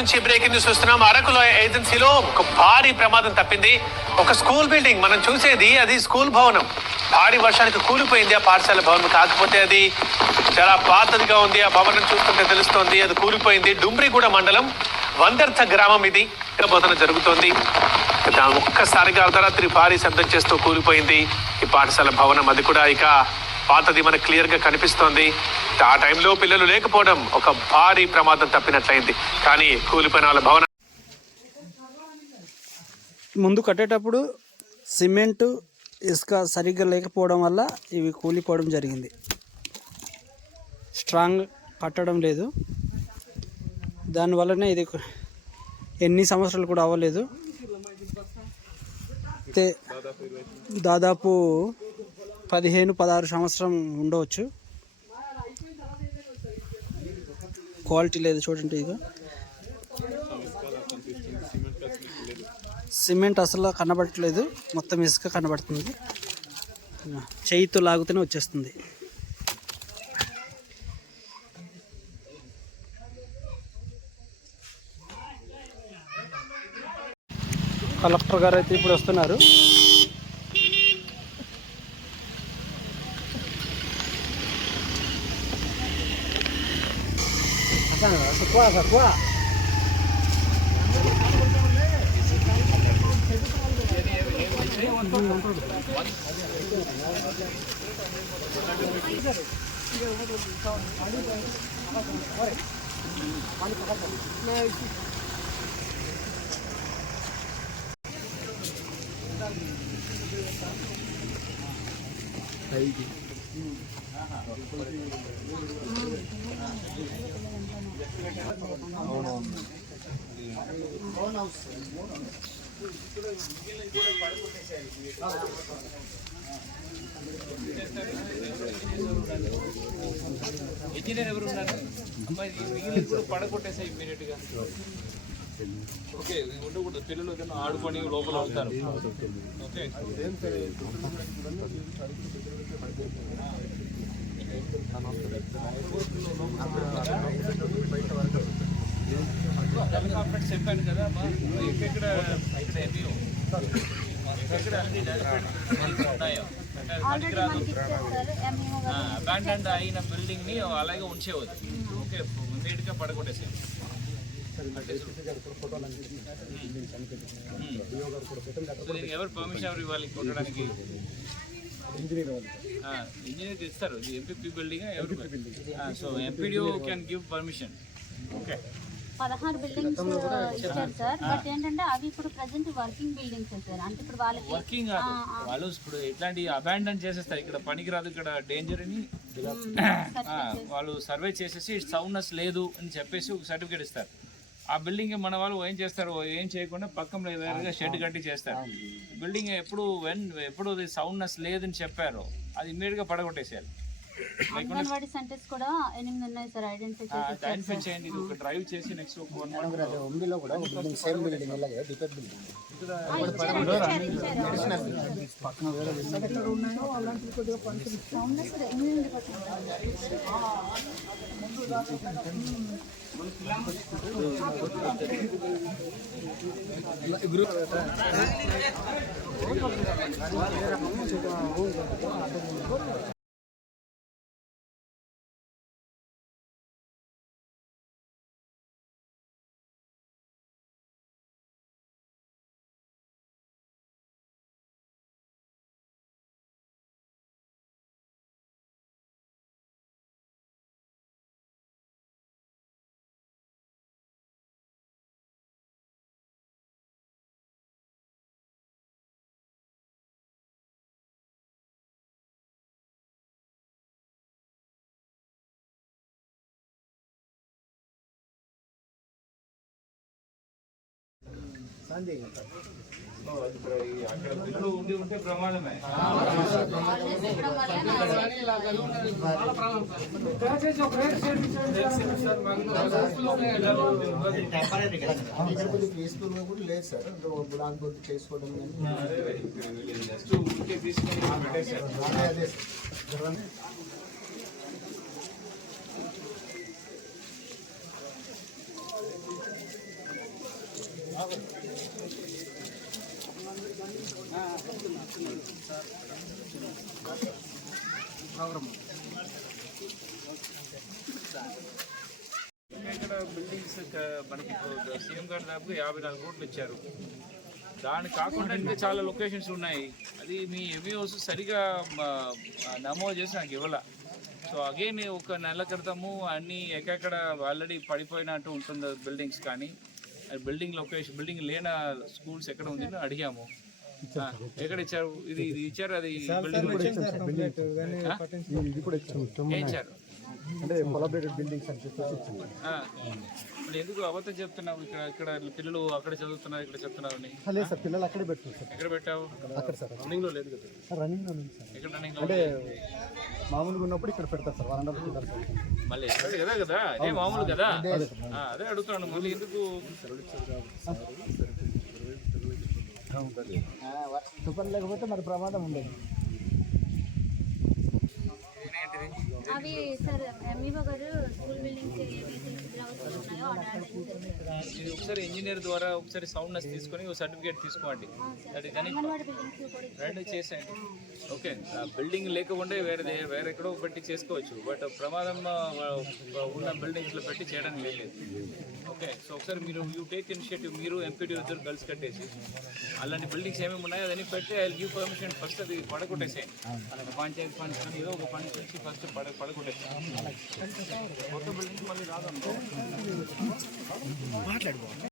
నుంచి breaking news వస్తున్నాం. అరకులో ఏజెన్సీలో ఒక భారీ ప్రమాదం తప్పింది. ఒక స్కూల్ బిల్డింగ్ మనం చూసేది అది స్కూల్ భవనం. భారీ వర్షానికి కూలిపోయింది. ఆ పాఠశాల భవనం కాకపోతే అది చాలా పాతదిగా ఉంది. ఆ భవనం చూస్తుంటే తెలుస్తోంది. అది కూలిపోయింది. డుమ్రిగూడ మండలం వందర్థ గ్రామం ఇది. బోధన జరుగుతోంది. ఒక్కసారిగా అర్ధరాత్రి భారీ శబ్దం చేస్తూ కూలిపోయింది ఈ పాఠశాల భవనం. అది కూడా ఇక పాతది మనకు క్లియర్గా బట్ ఆ టైంలో పిల్లలు లేకపోవడం ఒక భారీ ప్రమాదం తప్పినట్లయింది. కానీ కూలిపోయిన వాళ్ళ భవన ముందు కట్టేటప్పుడు సిమెంటు ఇసుక సరిగ్గా లేకపోవడం వల్ల ఇవి కూలిపోవడం జరిగింది. స్ట్రాంగ్ కట్టడం లేదు. దానివల్లనే ఇది ఎన్ని సంవత్సరాలు కూడా అవ్వలేదు. అయితే దాదాపు పదిహేను పదహారు సంవత్సరం ఉండవచ్చు. క్వాలిటీ లేదు చూడండి ఇది సిమెంట్ అసలు కనబడట్లేదు. మొత్తం ఇసుక కనబడుతుంది. చేయితో లాగుతూనే వచ్చేస్తుంది. కలెక్టర్ గారు అయితే ఇప్పుడు వస్తున్నారు. c'est quoi, c'est quoi Thank you. Engineer ఎవరు ఉన్నారు? అమ్మాయి మిగిలిన కూడా పడగొట్టేసాయి ఇమ్మీడియట్గా ఓకే ఉండకూడదు. పిల్లలు ఏదైనా ఆడుకొని లోపల అవుతారు ఓకే చెప్పాను కదా అమ్మా ఇక్కడ ఎంఈఓ అన్ని డెవలప్మెంట్ ఉన్నాయో. అబాండెంట్ అయిన బిల్డింగ్ని అలాగే ఉంచేవద్దు ఓకే ఇమీడియట్గా పడగొట్టేసాం సో దీనికి ఎవరు పర్మిషన్ ఎవరు ఇవ్వాలి కొట్టడానికి? ఇంజనీర్ ఇస్తారు. ఇది ఎంపీపీ బిల్డింగ్ ఎవరు? So MPDO can give permission okay పదహారు బిల్డింగ్స్ ఇచ్చారు. సార్. బట్ ఏంటంటే అవి ఇప్పుడు ప్రజెంట్ వర్కింగ్ బిల్డింగ్స్ సార్. అంటే ఇప్పుడు వాళ్ళకి వర్కింగ్ కాదు. వాళ్ళు ఇప్పుడు ఇట్లాంటి అబాండన్ చేసేస్తారు. ఇక్కడ పనికిరాదు ఇక్కడ డేంజర్ అని ఆ, వాళ్ళు సర్వే చేసేసి సౌండ్నెస్ లేదు అని చెప్పేసి ఒక సర్టిఫికేట్ ఇస్తారు. ఆ బిల్డింగ్ మన వాళ్ళు ఏం చేస్తారు ఏం చేయకుండా పక్కన వేరేగా షెడ్ కట్టి చేస్తారు. బిల్డింగ్ ఎప్పుడు వెన్ ఎప్పుడు సౌండ్నెస్ లేదని చెప్పారో అది ఇమ్మీడియట్గా పడగొట్టేసేయాలి. అంగన్వాడీ సెంటర్స్ కూడా ఎనిమిది ఉన్నాయి సార్ ఐడెంటిఫై చేసి ఐడెంటిఫై చేయండి. ఇది ఒక డ్రైవ్ చేసి నెక్స్ట్ ఒక వన్ మంత్ అక్కడ బిల్లు ఉండి ఉంటే ప్రమాదమే ఇక్కడ కొద్దిగా పీస్ఫుల్గా కూడా లేదు సార్ గులాబ్ బొట్టు చేసుకోవడం కానీ జస్ట్ ఊరికే తీసుకొని పెట్టేశారు అదే అదే సార్ ఇక్కడ బిల్డింగ్స్ మనకి సీఎం గారు దాదాపు యాభై నాలుగు కోట్లు ఇచ్చారు. దాని కాకుండా ఇంకా చాలా లొకేషన్స్ ఉన్నాయి. అది మీ ఎంఈఓస్ సరిగా నమోదు చేసి నాకు ఇవ్వాల. సో అగైన్ ఒక నెల క్రితము అన్ని ఎక్కడెక్కడ ఆల్రెడీ పడిపోయినట్టు ఉంటుంది బిల్డింగ్స్ కానీ బిల్డింగ్ లొకేషన్ బిల్డింగ్ లేని స్కూల్స్ ఎక్కడ ఉంది అడిగాము. ఎక్కడ ఇచ్చారు. ఇది ఇది ఇచ్చారు అది ఇచ్చారు అంటే కొలాబరేటెడ్ బిల్డింగ్స్ అని చెప్పేసి ఇచ్చింది ఆ, ఇప్పుడు ఎందుకు అబద్ధం చెప్తున్నావు? ఇక్కడ ఇక్కడ పిల్లలు అక్కడ చదువుతున్నారు ఇక్కడ చెప్తున్నారు అని. లేదు సార్ పిల్లలు అక్కడే సార్. ఎక్కడ పెట్టావు? అక్కడ సార్. రన్నింగ్లో లేదు కదా. రన్నింగ్లో సార్. ఎక్కడ running అంటే లో? మామూలుగా ఉన్నప్పుడు ఇక్కడ పెడతారు సార్ వరండా పిల్లలు మళ్ళీ కదా కదా. అదే మామూలు కదా. అదే అడుగుతున్నాను మళ్ళీ ఎందుకు? తుఫాన్ లేకపోతే మరి ప్రమాదం ఉండదు అవి సార్ ఎంఈఓ గారు స్కూల్ బిల్డింగ్స్ ఏవి? ఇది ఒకసారి ఇంజనీర్ ద్వారా ఒకసారి సౌండ్నెస్ తీసుకొని ఒక సర్టిఫికేట్ తీసుకోండి. రెండు చేసేయండి. ఓకే ఆ బిల్డింగ్ లేకుండా వేరే దే- వేరే ఎక్కడో పెట్టి చేసుకోవచ్చు. బట్ ప్రమాదం ఉన్న బిల్డింగ్స్లో పెట్టి చేయడానికి లేదు. ఓకే సో ఒకసారి మీరు యూ టేక్ ఇనిషియేటివ్ మీరు ఎంపీడీ ఇద్దరు కలిసి కట్టేసి అలాంటి బిల్డింగ్స్ ఏమేమి ఉన్నాయో అదని పెట్టి ఐ గివ్ పర్మిషన్ ఫస్ట్ అది పడగొట్టేసేయండి. అలాగే పంచాయతీ ఫండ్స్ కానీ ఏదో ఒక ఫండ్స్ నుంచి ఫస్ట్ పడ పడగొట్టేసి కొత్త బిల్డింగ్స్ మళ్ళీ రాదనుకో. మాట్లాడుకో.